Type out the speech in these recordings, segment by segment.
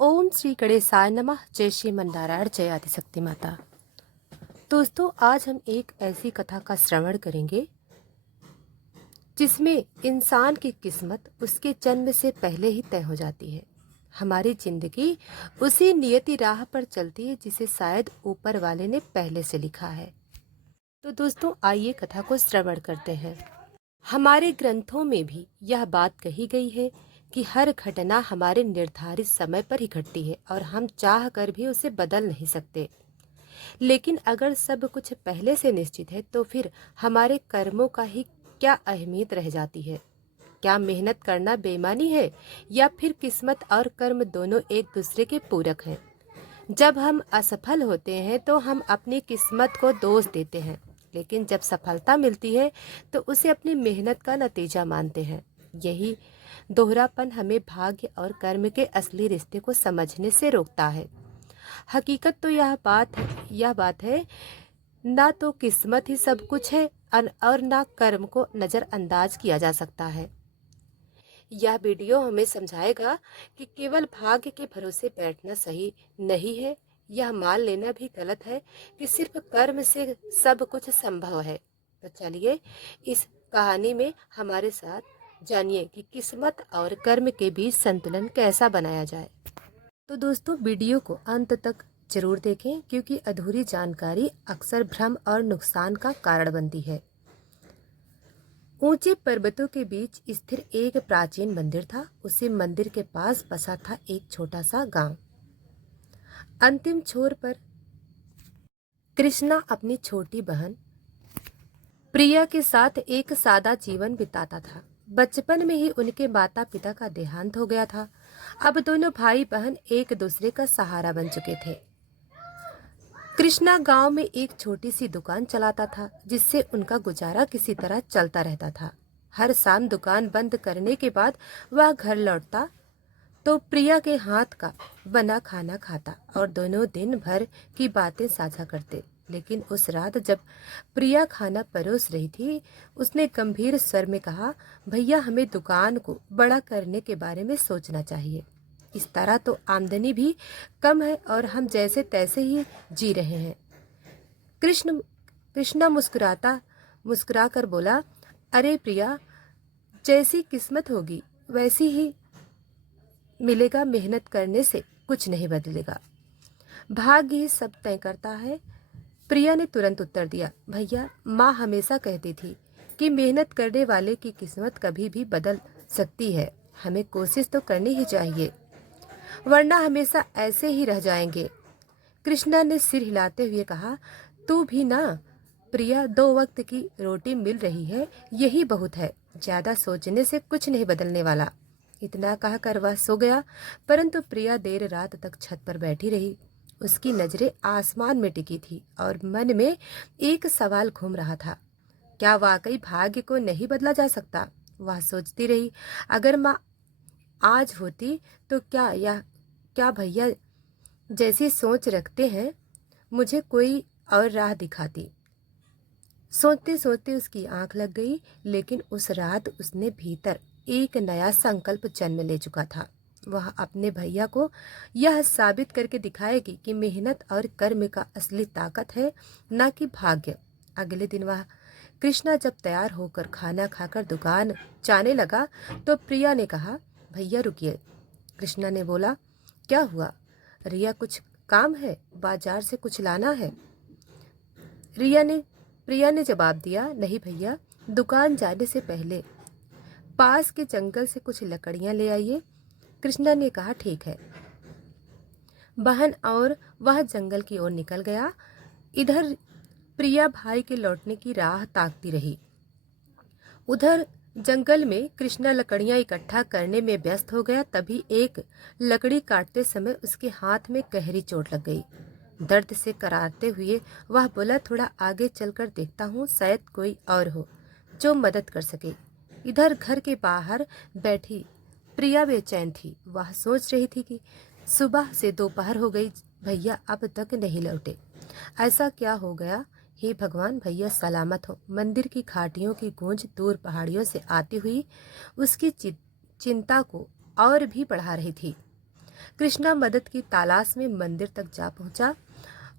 ओम श्री गणेशाय नमः। जय श्री मंदारायण, जय आदिशक्ति माता। दोस्तों, आज हम एक ऐसी कथा का श्रवण करेंगे जिसमें इंसान की किस्मत उसके जन्म से पहले ही तय हो जाती है। हमारी जिंदगी उसी नियति राह पर चलती है जिसे शायद ऊपर वाले ने पहले से लिखा है। तो दोस्तों, आइए कथा को श्रवण करते हैं। हमारे ग्रंथों में भी यह बात कही गई है कि हर घटना हमारे निर्धारित समय पर ही घटती है और हम चाह कर भी उसे बदल नहीं सकते। लेकिन अगर सब कुछ पहले से निश्चित है तो फिर हमारे कर्मों का ही क्या अहमियत रह जाती है। क्या मेहनत करना बेईमानी है या फिर किस्मत और कर्म दोनों एक दूसरे के पूरक हैं। जब हम असफल होते हैं तो हम अपनी किस्मत को दोष देते हैं, लेकिन जब सफलता मिलती है तो उसे अपनी मेहनत का नतीजा मानते हैं। यही दोहरापन हमें भाग्य और कर्म के असली रिश्ते को समझने से रोकता है। हकीकत तो यह बात है, ना तो किस्मत ही सब कुछ है और ना कर्म को नज़रअंदाज किया जा सकता है। यह वीडियो हमें समझाएगा कि केवल भाग्य के भरोसे बैठना सही नहीं है। यह मान लेना भी गलत है कि सिर्फ कर्म से सब कुछ संभव है। तो चलिए इस कहानी में हमारे साथ जानिए कि किस्मत और कर्म के बीच संतुलन कैसा बनाया जाए। तो दोस्तों, वीडियो को अंत तक जरूर देखें क्योंकि अधूरी जानकारी अक्सर भ्रम और नुकसान का कारण बनती है। ऊंचे पर्वतों के बीच स्थिर एक प्राचीन मंदिर था। उसी मंदिर के पास बसा था एक छोटा सा गांव। अंतिम छोर पर कृष्णा अपनी छोटी बहन प्रिया के साथ एक सादा जीवन बिताता था। बचपन में ही उनके माता पिता का देहांत हो गया था। अब दोनों भाई बहन एक दूसरे का सहारा बन चुके थे। कृष्णा गांव में एक छोटी सी दुकान चलाता था जिससे उनका गुजारा किसी तरह चलता रहता था। हर शाम दुकान बंद करने के बाद वह घर लौटता तो प्रिया के हाथ का बना खाना खाता और दोनों दिन भर की बातें साझा करते। लेकिन उस रात जब प्रिया खाना परोस रही थी, उसने गंभीर स्वर में कहा, भैया, हमें दुकान को बड़ा करने के बारे में सोचना चाहिए। इस तरह तो आमदनी भी कम है और हम जैसे तैसे ही जी रहे हैं। कृष्णा मुस्कुरा कर बोला, अरे प्रिया, जैसी किस्मत होगी वैसी ही मिलेगा। मेहनत करने से कुछ नहीं बदलेगा, भाग्य ही सब तय करता है। प्रिया ने तुरंत उत्तर दिया, भैया, माँ हमेशा कहती थी कि मेहनत करने वाले की किस्मत कभी भी बदल सकती है। हमें कोशिश तो करनी ही चाहिए, वरना हमेशा ऐसे ही रह जाएंगे। कृष्णा ने सिर हिलाते हुए कहा, तू भी ना प्रिया, 2 वक्त की रोटी मिल रही है, यही बहुत है। ज्यादा सोचने से कुछ नहीं बदलने वाला। इतना कहकर वह सो गया, परंतु प्रिया देर रात तक छत पर बैठी रही। उसकी नजरें आसमान में टिकी थी और मन में एक सवाल घूम रहा था, क्या वाकई भाग्य को नहीं बदला जा सकता। वह सोचती रही, अगर माँ आज होती तो क्या भैया जैसी सोच रखते हैं मुझे कोई और राह दिखाती। सोचते सोचते उसकी आंख लग गई, लेकिन उस रात उसने भीतर एक नया संकल्प जन्म ले चुका था। वह अपने भैया को यह साबित करके दिखाएगी कि मेहनत और कर्म का असली ताकत है, न कि भाग्य। अगले दिन वह कृष्णा जब तैयार होकर खाना खाकर दुकान जाने लगा तो प्रिया ने कहा, भैया रुकिए। कृष्णा ने बोला, क्या हुआ रिया, कुछ काम है? बाजार से कुछ लाना है? प्रिया ने जवाब दिया, नहीं भैया, दुकान जाने से पहले पास के जंगल से कुछ लकड़ियां ले आइए। कृष्णा ने कहा, ठीक है। बहन और वह जंगल की ओर निकल गया। इधर प्रिया भाई के लौटने की राह ताकती रही। उधर जंगल में कृष्णा लकड़ियां इकट्ठा करने में व्यस्त हो गया। तभी एक लकड़ी काटते समय उसके हाथ में गहरी चोट लग गई। दर्द से कराहते हुए वह बोला, थोड़ा आगे चलकर देखता हूँ, शायद कोई और हो जो मदद कर सके। इधर घर के बाहर बैठी प्रिया बेचैन थी। वह सोच रही थी कि सुबह से दोपहर हो गई, भैया अब तक नहीं लौटे। ऐसा क्या हो गया? हे भगवान, भैया सलामत हो। मंदिर की घाटियों की गूंज दूर पहाड़ियों से आती हुई उसकी चिंता को और भी बढ़ा रही थी। कृष्णा मदद की तलाश में मंदिर तक जा पहुंचा।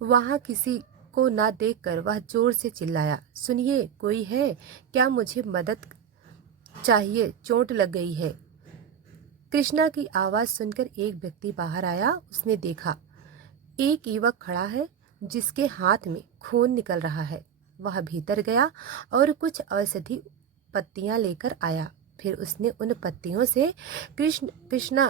वहां किसी को ना देखकर वह जोर से चिल्लाया, सुनिए, कोई है क्या? मुझे मदद चाहिए, चोट लग गई है। कृष्णा की आवाज सुनकर एक व्यक्ति बाहर आया। उसने देखा एक युवक खड़ा है जिसके हाथ में खून निकल रहा है। वह भीतर गया और कुछ औषधि पत्तियां लेकर आया। फिर उसने उन पत्तियों से कृष्णा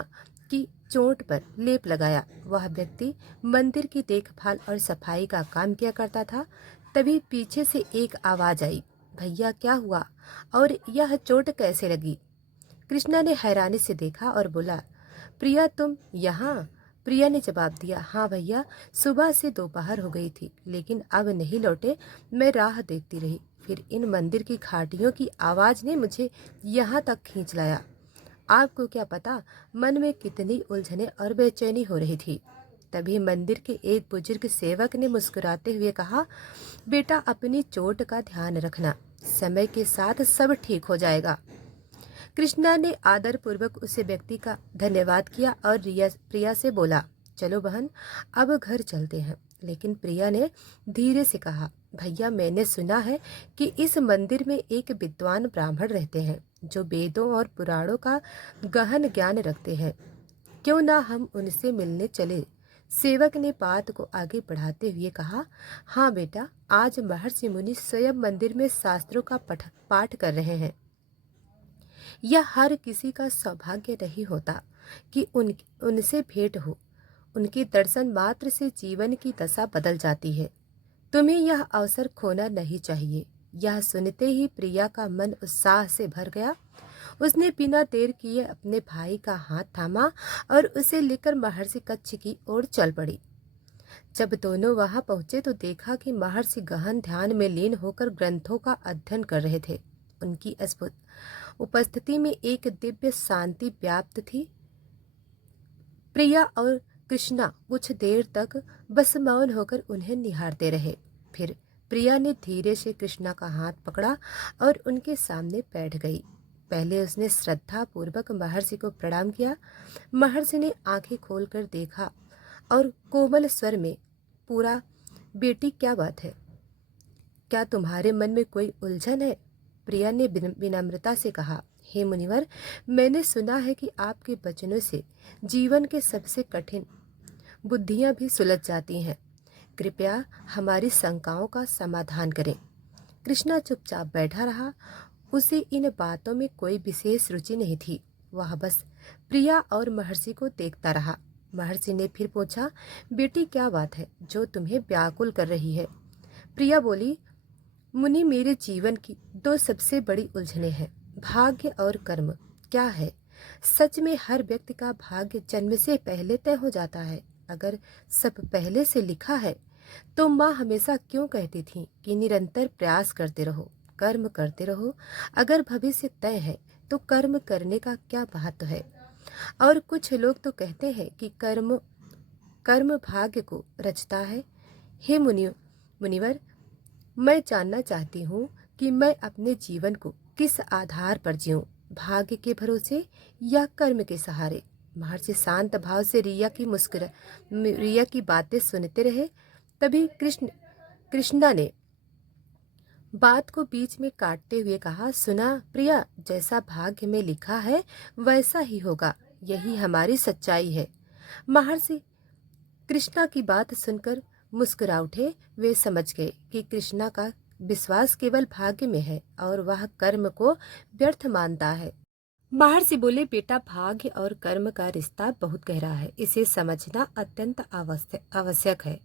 की चोट पर लेप लगाया। वह व्यक्ति मंदिर की देखभाल और सफाई का काम किया करता था। तभी पीछे से एक आवाज आई, भैया क्या हुआ और यह चोट कैसे लगी? कृष्णा ने हैरानी से देखा और बोला, प्रिया तुम यहाँ? प्रिया ने जवाब दिया, हाँ भैया, सुबह से दोपहर हो गई थी लेकिन अब नहीं लौटे। मैं राह देखती रही, फिर इन मंदिर की घाटियों की आवाज़ ने मुझे यहाँ तक खींच लाया। आपको क्या पता मन में कितनी उलझने और बेचैनी हो रही थी। तभी मंदिर के एक बुजुर्ग सेवक ने मुस्कुराते हुए कहा, बेटा अपनी चोट का ध्यान रखना, समय के साथ सब ठीक हो जाएगा। कृष्णा ने आदरपूर्वक उस व्यक्ति का धन्यवाद किया और प्रिया से बोला, चलो बहन, अब घर चलते हैं। लेकिन प्रिया ने धीरे से कहा, भैया मैंने सुना है कि इस मंदिर में एक विद्वान ब्राह्मण रहते हैं जो वेदों और पुराणों का गहन ज्ञान रखते हैं। क्यों ना हम उनसे मिलने चले? सेवक ने बात को आगे बढ़ाते हुए कहा, हाँ बेटा, आज महर्षि मुनि स्वयं मंदिर में शास्त्रों का पाठ कर रहे हैं। यह हर किसी का सौभाग्य नहीं होता कि उनसे भेंट हो। उनके दर्शन मात्र से जीवन की दशा बदल जाती है। तुम्हें यह अवसर खोना नहीं चाहिए। यह सुनते ही प्रिया का मन उत्साह से भर गया। उसने बिना देर किए अपने भाई का हाथ थामा और उसे लेकर महर्षि कक्ष की ओर चल पड़ी। जब दोनों वहां पहुंचे तो देखा कि महर्षि गहन ध्यान में लीन होकर ग्रंथों का अध्ययन कर रहे थे। उनकी उपस्थिति में एक दिव्य शांति व्याप्त थी। प्रिया और कृष्णा कुछ देर तक बस मौन होकर उन्हें निहारते रहे। फिर प्रिया ने धीरे से कृष्णा का हाथ पकड़ा और उनके सामने बैठ गई। पहले उसने श्रद्धा पूर्वक महर्षि को प्रणाम किया। महर्षि ने आंखें खोलकर देखा और कोमल स्वर में पूरा, बेटी क्या बात है? क्या तुम्हारे मन में कोई उलझन है? प्रिया ने विनम्रता से कहा, हे मुनिवर, मैंने सुना है कि आपके वचनों से जीवन के सबसे कठिन बुद्धियां भी सुलझ जाती हैं। कृपया हमारी शंकाओं का समाधान करें। कृष्णा चुपचाप बैठा रहा। उसे इन बातों में कोई विशेष रुचि नहीं थी। वह बस प्रिया और महर्षि को देखता रहा। महर्षि ने फिर पूछा, बेटी क्या बात है जो तुम्हें व्याकुल कर रही है? प्रिया बोली, मुनि, मेरे जीवन की दो सबसे बड़ी उलझनें हैं, भाग्य और कर्म। क्या है? सच में हर व्यक्ति का भाग्य जन्म से पहले तय हो जाता है। अगर सब पहले से लिखा है तो माँ हमेशा क्यों कहती थी कि निरंतर प्रयास करते रहो, कर्म करते रहो। अगर भविष्य तय है तो कर्म करने का क्या महत्व है? और कुछ लोग तो कहते हैं कि कर्म कर्म भाग्य को रचता है। हे मुनिवर, मैं जानना चाहती हूँ कि मैं अपने जीवन को किस आधार पर जीऊं, भाग्य के भरोसे या कर्म के सहारे? महर्षि शांत भाव से रिया की बातें सुनते रहे। तभी कृष्णा ने बात को बीच में काटते हुए कहा, सुना प्रिया, जैसा भाग्य में लिखा है वैसा ही होगा। यही हमारी सच्चाई है। महर्षि कृष्णा की बात सुनकर मुस्कुरा उठे। वे समझ गए कि कृष्णा का विश्वास केवल भाग्य में है और वह कर्म को व्यर्थ मानता है। महर्षि बोले, बेटा, भाग्य और कर्म का रिश्ता बहुत गहरा है। इसे समझना अत्यंत आवश्यक है।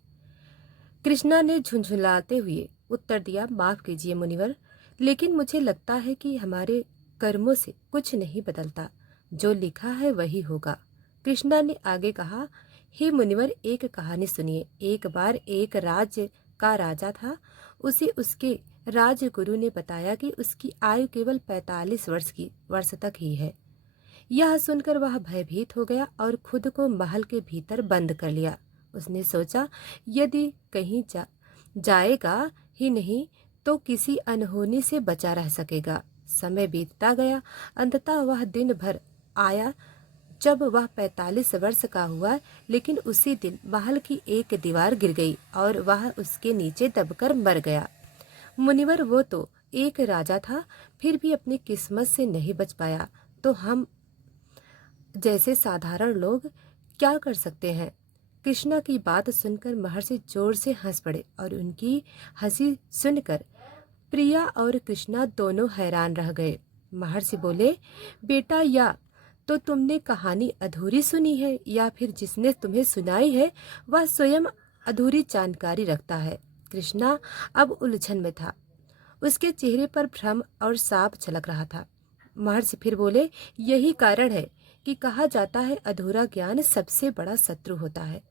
कृष्णा ने झुंझुलाते हुए उत्तर दिया, माफ कीजिए मुनिवर, लेकिन मुझे लगता है कि हमारे कर्मों से कुछ नहीं बदलता। जो लिखा है वही होगा। कृष्णा ने आगे कहा, हे मुनिवर, एक कहानी सुनिए। एक बार एक राज्य का राजा था। उसे उसके राजगुरु ने बताया कि उसकी आयु केवल 45 वर्ष तक ही है। यह सुनकर वह भयभीत हो गया और खुद को महल के भीतर बंद कर लिया। उसने सोचा, यदि कहीं जाएगा ही नहीं तो किसी अनहोनी से बचा रह सकेगा। समय बीतता गया। अंततः वह दिन भर आया जब वह 45 वर्ष का हुआ, लेकिन उसी दिन महल की एक दीवार गिर गई और वह उसके नीचे दबकर मर गया। मुनिवर, वो तो एक राजा था, फिर भी अपनी किस्मत से नहीं बच पाया, तो हम जैसे साधारण लोग क्या कर सकते हैं? कृष्णा की बात सुनकर महर्षि जोर से हंस पड़े और उनकी हंसी सुनकर प्रिया और कृष्णा दोनों हैरान रह गए। महर्षि बोले, बेटा, या तो तुमने कहानी अधूरी सुनी है, या फिर जिसने तुम्हें सुनाई है वह स्वयं अधूरी जानकारी रखता है। कृष्णा अब उलझन में था। उसके चेहरे पर भ्रम और साफ झलक रहा था। महर्षि फिर बोले, यही कारण है कि कहा जाता है अधूरा ज्ञान सबसे बड़ा शत्रु होता है।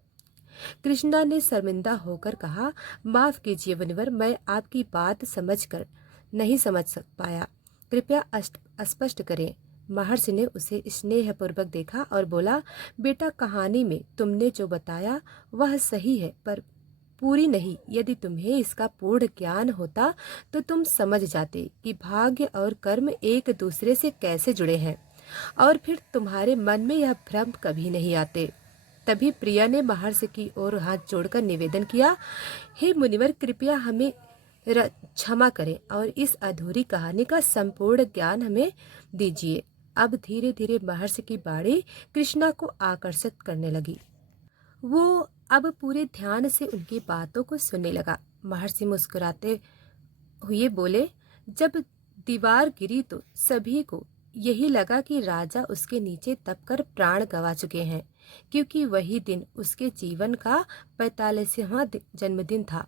कृष्णा ने शर्मिंदा होकर कहा, माफ कीजिए मुनिवर, मैं आपकी बात समझकर नहीं समझ पाया, कृपया स्पष्ट करें। महर्षि ने उसे स्नेहपूर्वक देखा और बोला, बेटा, कहानी में तुमने जो बताया वह सही है, पर पूरी नहीं। यदि तुम्हें इसका पूर्ण ज्ञान होता तो तुम समझ जाते कि भाग्य और कर्म एक दूसरे से कैसे जुड़े हैं, और फिर तुम्हारे मन में यह भ्रम कभी नहीं आते। तभी प्रिया ने महर्षि की ओर हाथ जोड़कर निवेदन किया, हे मुनिवर, कृपया हमें क्षमा करें और इस अधूरी कहानी का संपूर्ण ज्ञान हमें दीजिए। अब धीरे धीरे महर्षि की बाणी कृष्णा को आकर्षित करने लगी। वो अब पूरे ध्यान से उनकी बातों को सुनने लगा। महर्षि मुस्कुराते हुए बोले, जब दीवार गिरी तो सभी को यही लगा कि राजा उसके नीचे दबकर प्राण गंवा चुके हैं, क्योंकि वही दिन उसके जीवन का 45वां जन्मदिन था,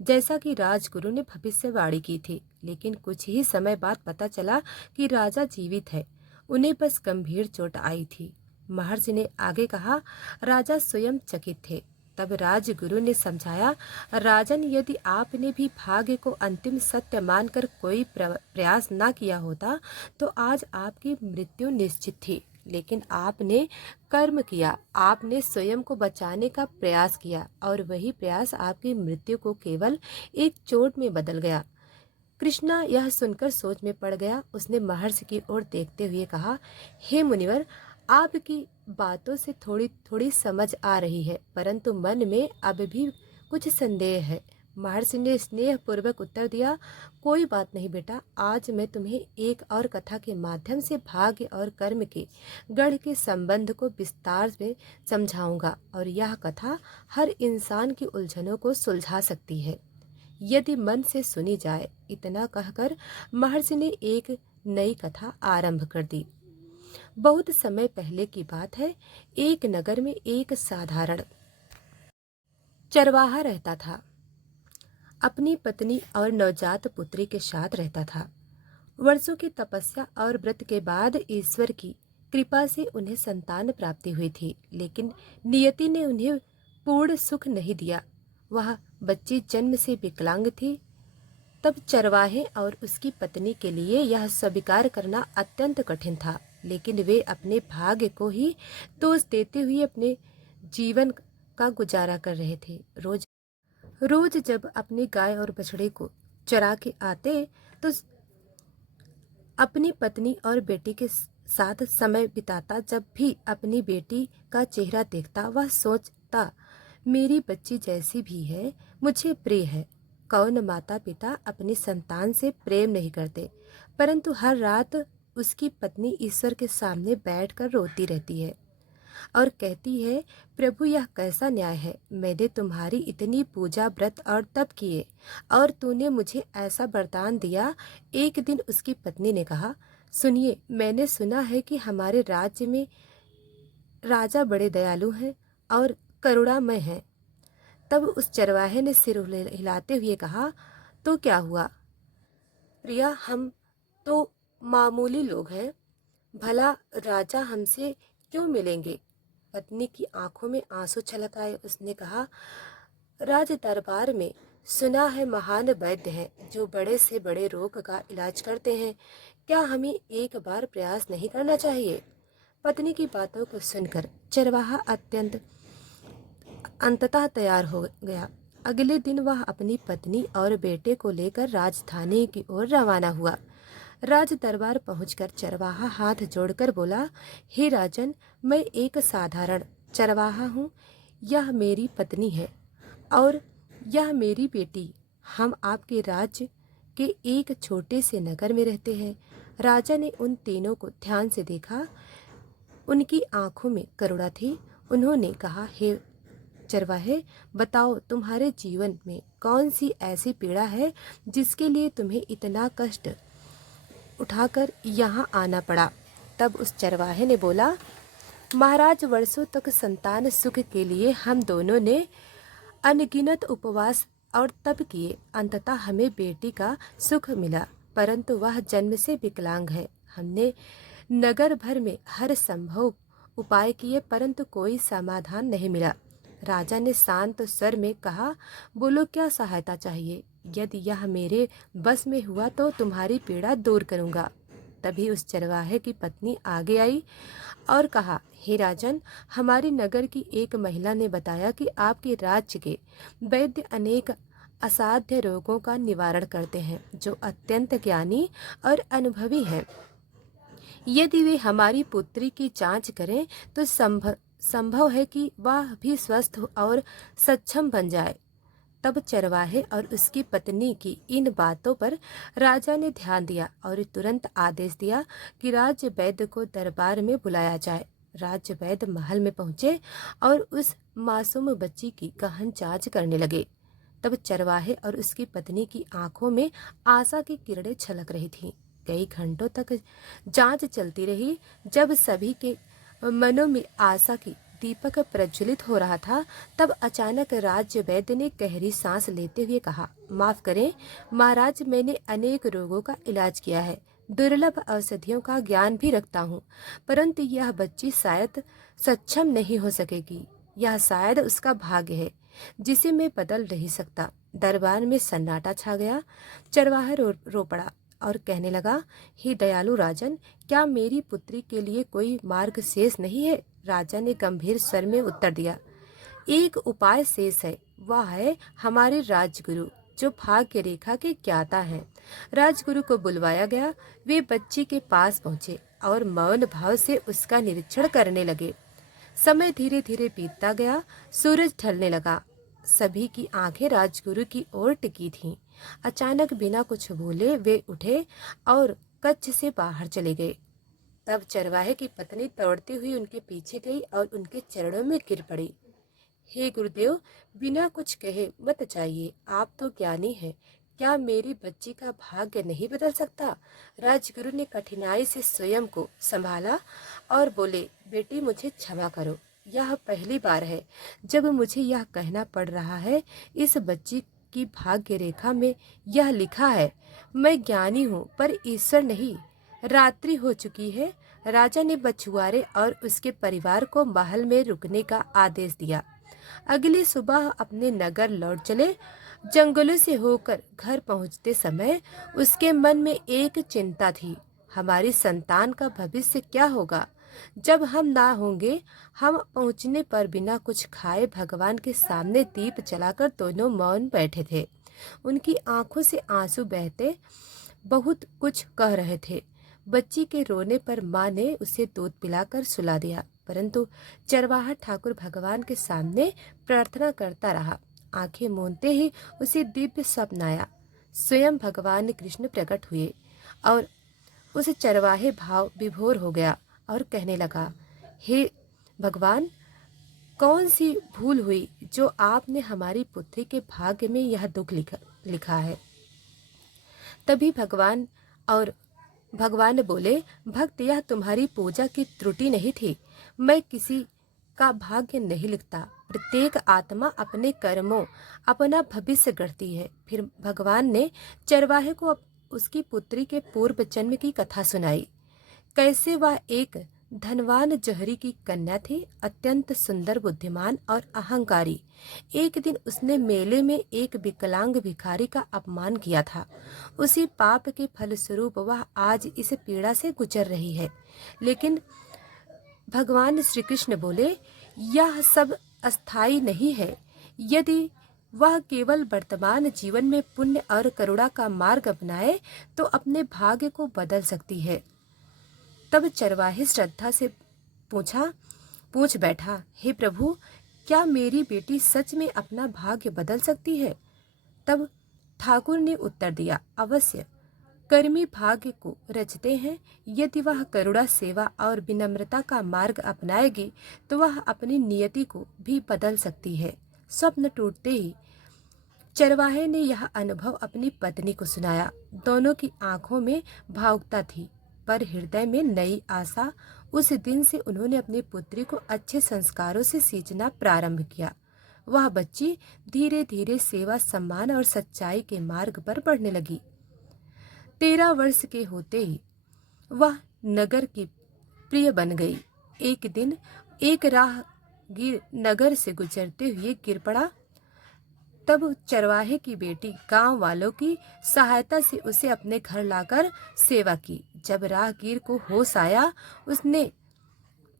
जैसा कि राजगुरु ने भविष्यवाणी की थी। लेकिन कुछ ही समय बाद पता चला कि राजा जीवित है, उन्हें बस गंभीर चोट आई थी। महर्षि ने आगे कहा, राजा स्वयं चकित थे। तब राजगुरु ने समझाया, राजन, यदि आपने भी भाग्य को अंतिम सत्य मानकर कोई प्रयास ना किया होता तो आज आपकी मृत्यु निश्चित थी। लेकिन आपने कर्म किया, आपने स्वयं को बचाने का प्रयास किया, और वही प्रयास आपकी मृत्यु को केवल एक चोट में बदल गया। कृष्णा यह सुनकर सोच में पड़ गया। उसने महर्षि की ओर देखते हुए कहा, हे मुनिवर, आपकी बातों से थोड़ी थोड़ी समझ आ रही है, परंतु मन में अब भी कुछ संदेह है। महर्षि ने स्नेहपूर्वक उत्तर दिया, कोई बात नहीं बेटा, आज मैं तुम्हें एक और कथा के माध्यम से भाग्य और कर्म के गढ़ के संबंध को विस्तार में समझाऊंगा, और यह कथा हर इंसान की उलझनों को सुलझा सकती है यदि मन से सुनी जाए। इतना कहकर महर्षि ने एक नई कथा आरंभ कर दी। बहुत समय पहले की बात है। एक नगर में एक साधारण चरवाहा रहता था। अपनी पत्नी और नवजात पुत्री के साथ रहता था। वर्षों की तपस्या और व्रत के बाद ईश्वर की कृपा से उन्हें संतान प्राप्ति हुई थी, लेकिन नियति ने उन्हें पूर्ण सुख नहीं दिया। वह बच्ची जन्म से विकलांग थी। तब चरवाहे और उसकी पत्नी के लिए यह स्वीकार करना अत्यंत कठिन था, लेकिन वे अपने भाग्य को ही दोष देते हुए अपने जीवन का गुजारा कर रहे थे। रोज रोज जब अपनी गाय और बछड़े को चरा के आते तो अपनी पत्नी और बेटी के साथ समय बिताता। जब भी अपनी बेटी का चेहरा देखता, वह सोचता, मेरी बच्ची जैसी भी है, मुझे प्रिय है। कौन माता पिता अपनी संतान से प्रेम नहीं करते, परंतु हर रात उसकी पत्नी ईश्वर के सामने बैठकर रोती रहती है और कहती है, प्रभु, यह कैसा न्याय है। मैंने तुम्हारी इतनी पूजा व्रत और तप किए और तूने मुझे ऐसा वरदान दिया। एक दिन उसकी पत्नी ने कहा, सुनिए, मैंने सुना है कि हमारे राज्य में राजा बड़े दयालु हैं और करुणामय हैं। तब उस चरवाहे ने सिर हिलाते हुए कहा, तो क्या हुआ प्रिया, हम तो मामूली लोग हैं, भला राजा हमसे क्यों मिलेंगे। पत्नी की आंखों में आंसू छलक आए। उसने कहा, राज दरबार में सुना है महान वैद्य हैं जो बड़े से बड़े रोग का इलाज करते हैं। क्या हमें एक बार प्रयास नहीं करना चाहिए। पत्नी की बातों को सुनकर चरवाहा अंततः तैयार हो गया। अगले दिन वह अपनी पत्नी और बेटे को लेकर राजधानी की ओर रवाना हुआ। राज दरबार पहुंचकर चरवाहा हाथ जोड़कर बोला, हे राजन, मैं एक साधारण चरवाहा हूँ। यह मेरी पत्नी है और यह मेरी बेटी। हम आपके राज्य के एक छोटे से नगर में रहते हैं। राजा ने उन तीनों को ध्यान से देखा। उनकी आंखों में करुणा थी। उन्होंने कहा, हे चरवाहे, बताओ तुम्हारे जीवन में कौन सी ऐसी पीड़ा है जिसके लिए तुम्हें इतना कष्ट उठाकर यहाँ आना पड़ा। तब उस चरवाहे ने बोला, महाराज, वर्षों तक संतान सुख के लिए हम दोनों ने अनगिनत उपवास और तप किए। अंततः हमें बेटी का सुख मिला, परंतु वह जन्म से विकलांग है। हमने नगर भर में हर संभव उपाय किए, परंतु कोई समाधान नहीं मिला। राजा ने शांत स्वर में कहा, बोलो, क्या सहायता चाहिए? यदि यह मेरे बस में हुआ तो तुम्हारी पीड़ा दूर करूंगा। तभी उस चरवाहे की पत्नी आगे आई और कहा, हे राजन, हमारी नगर की एक महिला ने बताया कि आपके राज्य के वैद्य अनेक असाध्य रोगों का निवारण करते हैं, जो अत्यंत ज्ञानी और अनुभवी हैं। यदि वे हमारी पुत्री की जांच करें तो संभव है कि वह भी स्वस्थ और सक्षम बन जाए। तब चरवाहे और उसकी पत्नी की इन बातों पर राजा ने ध्यान दिया और तुरंत आदेश दिया कि राज्य वैद्य को दरबार में बुलाया जाए। राज्य वैद्य महल में पहुंचे और उस मासूम बच्ची की गहन जांच करने लगे। तब चरवाहे और उसकी पत्नी की आंखों में आशा की किरणें छलक रही थीं। कई घंटों तक जांच चलती रही। जब सभी के मनों में आशा की दीपक प्रज्वलित हो रहा था, तब अचानक राज्य वैद्य ने गहरी सांस लेते हुए कहा, माफ करें महाराज, मैंने अनेक रोगों का इलाज किया है, दुर्लभ औषधियों का ज्ञान भी रखता हूँ, परंतु यह बच्ची शायद सक्षम नहीं हो सकेगी। यह शायद उसका भाग्य है जिसे मैं बदल नहीं सकता। दरबार में सन्नाटा छा गया। चरवाहा रो पड़ा और कहने लगा, हे दयालु राजन, क्या मेरी पुत्री के लिए कोई मार्ग शेष नहीं है? राजा ने गंभीर स्वर में उत्तर दिया, एक उपाय शेष है। वह है हमारे राजगुरु, जो भाग्य रेखा के ज्ञाता हैं। राजगुरु को बुलवाया गया। वे बच्ची के पास पहुंचे और मौन भाव से उसका निरीक्षण करने लगे। समय धीरे धीरे बीतता गया। सूरज ढलने लगा। सभी की आंखें राजगुरु की ओर टिकी थीं। अचानक बिना कुछ बोले वे उठे और कक्ष से बाहर चले गए। तब चरवाहे की पत्नी दौड़ती हुई उनके पीछे गई और उनके चरणों में गिर पड़ी। हे गुरुदेव, बिना कुछ कहे मत जाइए, आप तो ज्ञानी हैं। क्या मेरी बच्ची का भाग्य नहीं बदल सकता? राजगुरु ने कठिनाई से स्वयं को संभाला और बोले, बेटी, मुझे क्षमा करो। यह पहली बार है जब मुझे यह कहना पड़ रहा है। इस बच्ची की भाग्य रेखा में यह लिखा है। मैं ज्ञानी हूँ पर ईश्वर नहीं। रात्रि हो चुकी है। राजा ने बछुआरे और उसके परिवार को महल में रुकने का आदेश दिया। अगली सुबह अपने नगर लौट चले। जंगलों से होकर घर पहुंचते समय उसके मन में एक चिंता थी, हमारी संतान का भविष्य क्या होगा जब हम ना होंगे। हम पहुंचने पर बिना कुछ खाए भगवान के सामने दीप जलाकर दोनों मौन बैठे थे। उनकी आंखों से आंसू बहते बहुत कुछ कह रहे थे। बच्ची के रोने पर माँ ने उसे दूध पिलाकर सुला दिया, परंतु चरवाहा ठाकुर भगवान के सामने प्रार्थना करता रहा। आंखें मूंदते ही उसे दिव्य स्वप्न आया। स्वयं भगवान कृष्ण प्रकट हुए और उस चरवाहे भाव विभोर हो गया और कहने लगा, हे भगवान, कौन सी भूल हुई जो आपने हमारी पुत्री के भाग्य में यह दुख लिखा है? तभी भगवान बोले, भक्त, यह तुम्हारी पूजा की त्रुटि नहीं थी। मैं किसी का भाग्य नहीं लिखता। प्रत्येक आत्मा अपने कर्मों अपना भविष्य गढ़ती है। फिर भगवान ने चरवाहे को उसकी पुत्री के पूर्व जन्म की कथा सुनाई। कैसे वह एक धनवान जौहरी की कन्या थी, अत्यंत सुंदर, बुद्धिमान और अहंकारी। एक दिन उसने मेले में एक विकलांग भिखारी का अपमान किया था। उसी पाप के फलस्वरूप वह आज इस पीड़ा से गुजर रही है। लेकिन भगवान श्री कृष्ण बोले, यह सब अस्थाई नहीं है। यदि वह केवल वर्तमान जीवन में पुण्य और करुणा का मार्ग अपनाए तो अपने भाग्य को बदल सकती है। तब चरवाहे श्रद्धा से पूछ बैठा, हे प्रभु, क्या मेरी बेटी सच में अपना भाग्य बदल सकती है? तब ठाकुर ने उत्तर दिया, अवश्य। कर्मी भाग्य को रचते हैं। यदि वह करुणा, सेवा और विनम्रता का मार्ग अपनाएगी तो वह अपनी नियति को भी बदल सकती है। स्वप्न टूटते ही चरवाहे ने यह अनुभव अपनी पत्नी को सुनाया। दोनों की आंखों में भावुकता थी, पर हृदय में नई आशा। उस दिन से उन्होंने अपनी पुत्री को अच्छे संस्कारों से सींचना प्रारंभ किया। वह बच्ची धीरे धीरे सेवा, सम्मान और सच्चाई के मार्ग पर बढ़ने लगी। 13 वर्ष के होते ही वह नगर की प्रिय बन गई। एक दिन एक राहगीर नगर से गुजरते हुए गिर पड़ा। तब चरवाहे की बेटी गांव वालों की सहायता से उसे अपने घर लाकर सेवा की। जब राहगीर को होश आया, उसने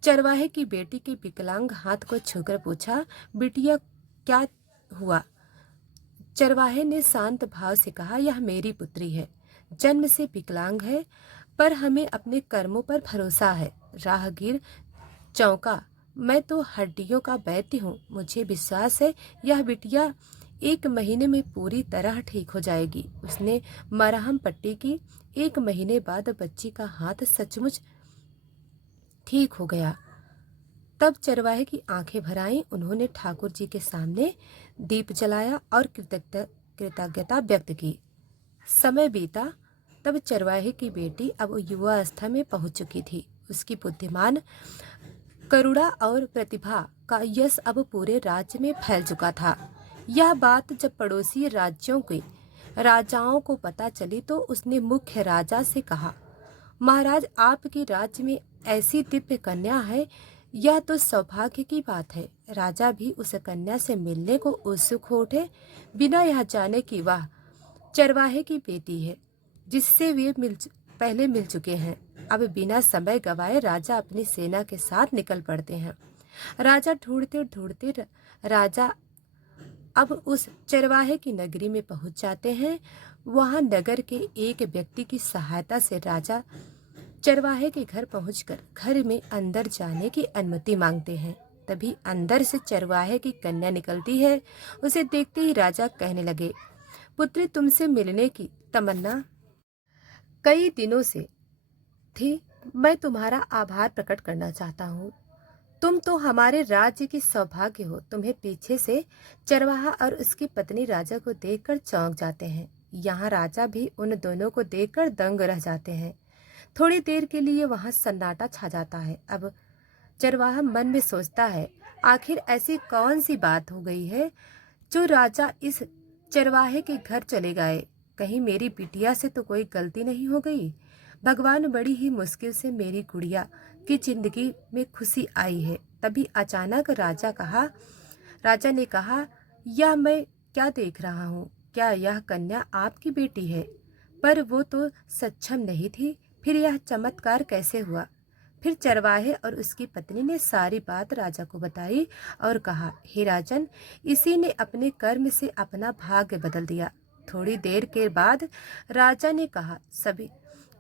चरवाहे की बेटी के विकलांग हाथ को छूकर पूछा, बिटिया क्या हुआ? चरवाहे ने शांत भाव से कहा, यह मेरी पुत्री है, जन्म से विकलांग है, पर हमें अपने कर्मों पर भरोसा है। राहगीर चौंका, मैं तो हड्डियों का वैद्य हूँ, मुझे विश्वास है यह बिटिया 1 महीने में पूरी तरह ठीक हो जाएगी। उसने मरहम पट्टी की। 1 महीने बाद बच्ची का हाथ सचमुच ठीक हो गया। तब चरवाहे की आंखें भर आईं। उन्होंने ठाकुर जी के सामने दीप जलाया और कृतज्ञता व्यक्त की। समय बीता। तब चरवाहे की बेटी अब युवावस्था में पहुंच चुकी थी। उसकी बुद्धिमान, करुणा और प्रतिभा का यश अब पूरे राज्य में फैल चुका था। यह बात जब पड़ोसी राज्यों के राजाओं को पता चली तो उसने मुख्य राजा से कहा, महाराज, आपके राज्य में ऐसी दिव्य कन्या है, यह तो सौभाग्य की बात है। राजा भी उस कन्या से मिलने को उत्सुक हो उठे, बिना यह जाने कि वह चरवाहे की बेटी है जिससे वे पहले मिल चुके हैं। अब बिना समय गवाए राजा अपनी सेना के साथ निकल पड़ते हैं। राजा ढूंढते ढूंढते राजा अब उस चरवाहे की नगरी में पहुंच जाते हैं। वहां नगर के एक व्यक्ति की सहायता से राजा चरवाहे के घर पहुंचकर घर में अंदर जाने की अनुमति मांगते हैं। तभी अंदर से चरवाहे की कन्या निकलती है। उसे देखते ही राजा कहने लगे, पुत्री, तुमसे मिलने की तमन्ना कई दिनों से थी। मैं तुम्हारा आभार प्रकट करना चाहता हूँ। तुम तो हमारे राज्य की सौभाग्य हो। तुम्हें पीछे से चरवाहा और उसकी पत्नी राजा को देखकर चौंक जाते हैं। यहाँ राजा भी उन दोनों को देखकर दंग रह जाते हैं। थोड़ी देर के लिए वहाँ सन्नाटा छा जाता है। अब चरवाहा मन में सोचता है, आखिर ऐसी कौन सी बात हो गई है जो राजा इस चरवाहे के घर चले गए? कहीं मेरी बिटिया से तो कोई गलती नहीं हो गई? भगवान, बड़ी ही मुश्किल से मेरी गुड़िया की जिंदगी में खुशी आई है। तभी अचानक राजा ने कहा, यह मैं क्या देख रहा हूँ? क्या यह कन्या आपकी बेटी है? पर वो तो सक्षम नहीं थी, फिर यह चमत्कार कैसे हुआ? फिर चरवाहे और उसकी पत्नी ने सारी बात राजा को बताई और कहा, हे राजन, इसी ने अपने कर्म से अपना भाग्य बदल दिया। थोड़ी देर के बाद राजा ने कहा,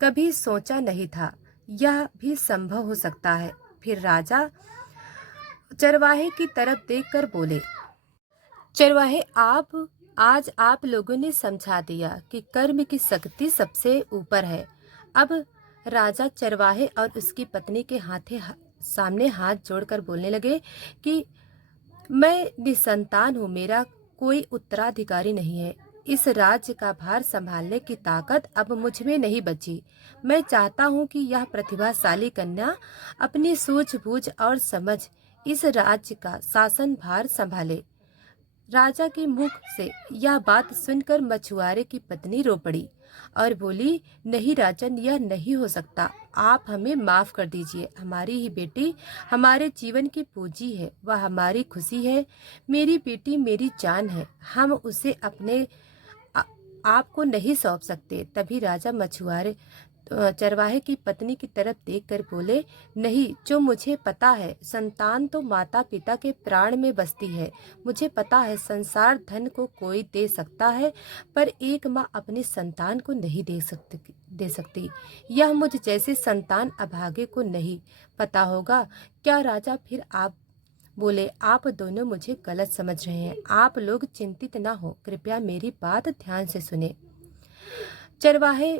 कभी सोचा नहीं था यह भी संभव हो सकता है। फिर राजा चरवाहे की तरफ देखकर बोले, चरवाहे, आज आप लोगों ने समझा दिया कि कर्म की शक्ति सबसे ऊपर है। अब राजा चरवाहे और उसकी पत्नी के सामने हाथ जोड़कर बोलने लगे कि मैं निसंतान हूँ, मेरा कोई उत्तराधिकारी नहीं है। इस राज्य का भार संभालने की ताकत अब मुझ में नहीं बची। मैं चाहता हूँ कि यह प्रतिभाशाली कन्या अपनी सूझबूझ और समझ इस राज्य का शासन भार संभाले। राजा के मुख से यह बात सुनकर मछुआरे की पत्नी रो पड़ी और बोली, नहीं राजन, यह नहीं हो सकता। आप हमें माफ कर दीजिए। हमारी ही बेटी हमारे जीवन की पूंजी है, वह हमारी खुशी है। मेरी बेटी मेरी जान है, हम उसे अपने आपको नहीं सौंप सकते। तभी राजा चरवाहे की पत्नी की तरफ देखकर बोले, नहीं, जो मुझे पता है, संतान तो माता पिता के प्राण में बसती है। मुझे पता है संसार धन को कोई दे सकता है, पर एक माँ अपनी संतान को नहीं दे सकती। यह मुझ जैसे संतान अभागे को नहीं पता होगा क्या राजा? फिर आप बोले, आप दोनों मुझे गलत समझ रहे हैं। आप लोग चिंतित ना हो, कृपया मेरी बात ध्यान से सुने। चरवाहे,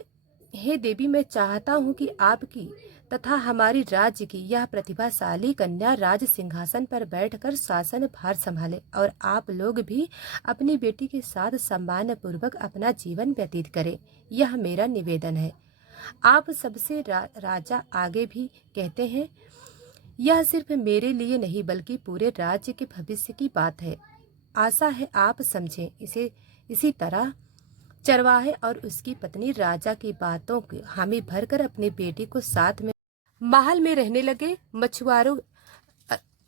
हे देवी, मैं चाहता हूँ कि आपकी तथा हमारी राज्य की यह प्रतिभाशाली कन्या राज सिंहासन पर बैठकर शासन भार संभाले और आप लोग भी अपनी बेटी के साथ सम्मान पूर्वक अपना जीवन व्यतीत करें। यह मेरा निवेदन है। आप सबसे राजा आगे भी कहते हैं, यह सिर्फ मेरे लिए नहीं बल्कि पूरे राज्य के भविष्य की बात है। आशा है आप समझें इसे। इसी तरह चरवाहे और उसकी पत्नी राजा की बातों की हामी भरकर अपनी बेटी को साथ में महल में रहने लगे। मछुआरों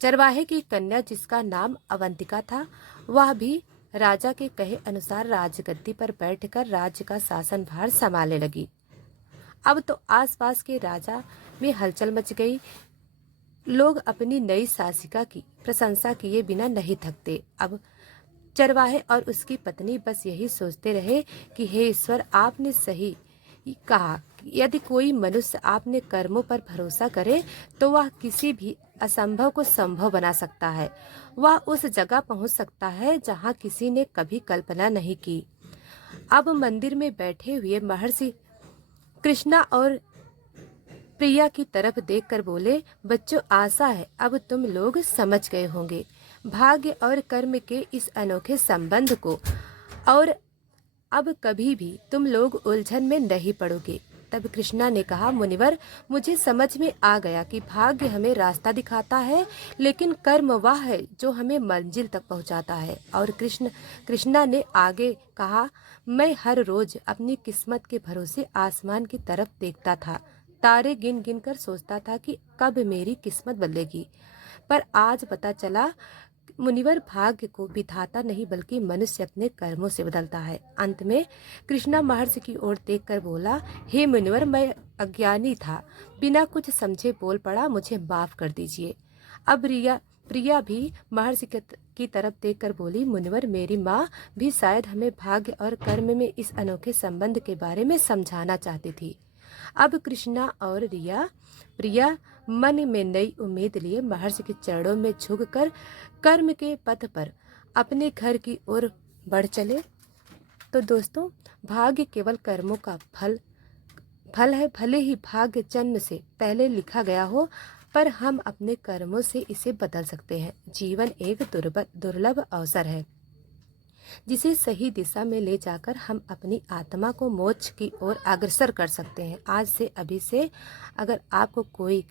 चरवाहे की कन्या, जिसका नाम अवंतिका था, वह भी राजा के कहे अनुसार राजगद्दी पर बैठकर राज्य का शासन भार संभालने लगी। अब तो आसपास के राजा में हलचल मच गई। लोग अपनी नई शासिका की प्रशंसा किए बिना नहीं थकते। अब चरवाहे और उसकी पत्नी बस यही सोचते रहे कि हे ईश्वर, आपने सही कहा। यदि कोई मनुष्य आपने कर्मों पर भरोसा करे तो वह किसी भी असंभव को संभव बना सकता है। वह उस जगह पहुंच सकता है जहां किसी ने कभी कल्पना नहीं की। अब मंदिर में बैठे हुए महर्षि कृष्णा और प्रिया की तरफ देखकर बोले, बच्चों, आशा है अब तुम लोग समझ गए होंगे भाग्य और कर्म के इस अनोखे संबंध को, और अब कभी भी तुम लोग उलझन में नहीं पड़ोगे। तब कृष्णा ने कहा, मुनिवर, मुझे समझ में आ गया कि भाग्य हमें रास्ता दिखाता है, लेकिन कर्म वह है जो हमें मंजिल तक पहुंचाता है। और कृष्णा ने आगे कहा, मैं हर रोज अपनी किस्मत के भरोसे आसमान की तरफ देखता था। तारे गिन गिन कर सोचता था कि कब मेरी किस्मत बदलेगी, पर आज पता चला मुनिवर, भाग्य को विधाता नहीं बल्कि मनुष्य अपने कर्मों से बदलता है। अंत में कृष्णा महर्षि की ओर देखकर बोला, हे मुनिवर, मैं अज्ञानी था, बिना कुछ समझे बोल पड़ा, मुझे माफ कर दीजिए। अब प्रिया भी महर्षि की तरफ देखकर बोली, मुनिवर, मेरी माँ भी शायद हमें भाग्य और कर्म में इस अनोखे संबंध के बारे में समझाना चाहती थी। अब कृष्णा और प्रिया मन में नई उम्मीद लिए महर्षि के चरणों में झुककर कर्म के पथ पर अपने घर की ओर बढ़ चले। तो दोस्तों, भाग्य केवल कर्मों का फल है। भले ही भाग्य जन्म से पहले लिखा गया हो, पर हम अपने कर्मों से इसे बदल सकते हैं। जीवन एक दुर्लभ अवसर है जिसे सही दिशा में ले जाकर हम अपनी आत्मा को मोक्ष की ओर अग्रसर कर सकते हैं। आज से अभी से अगर आपको कोई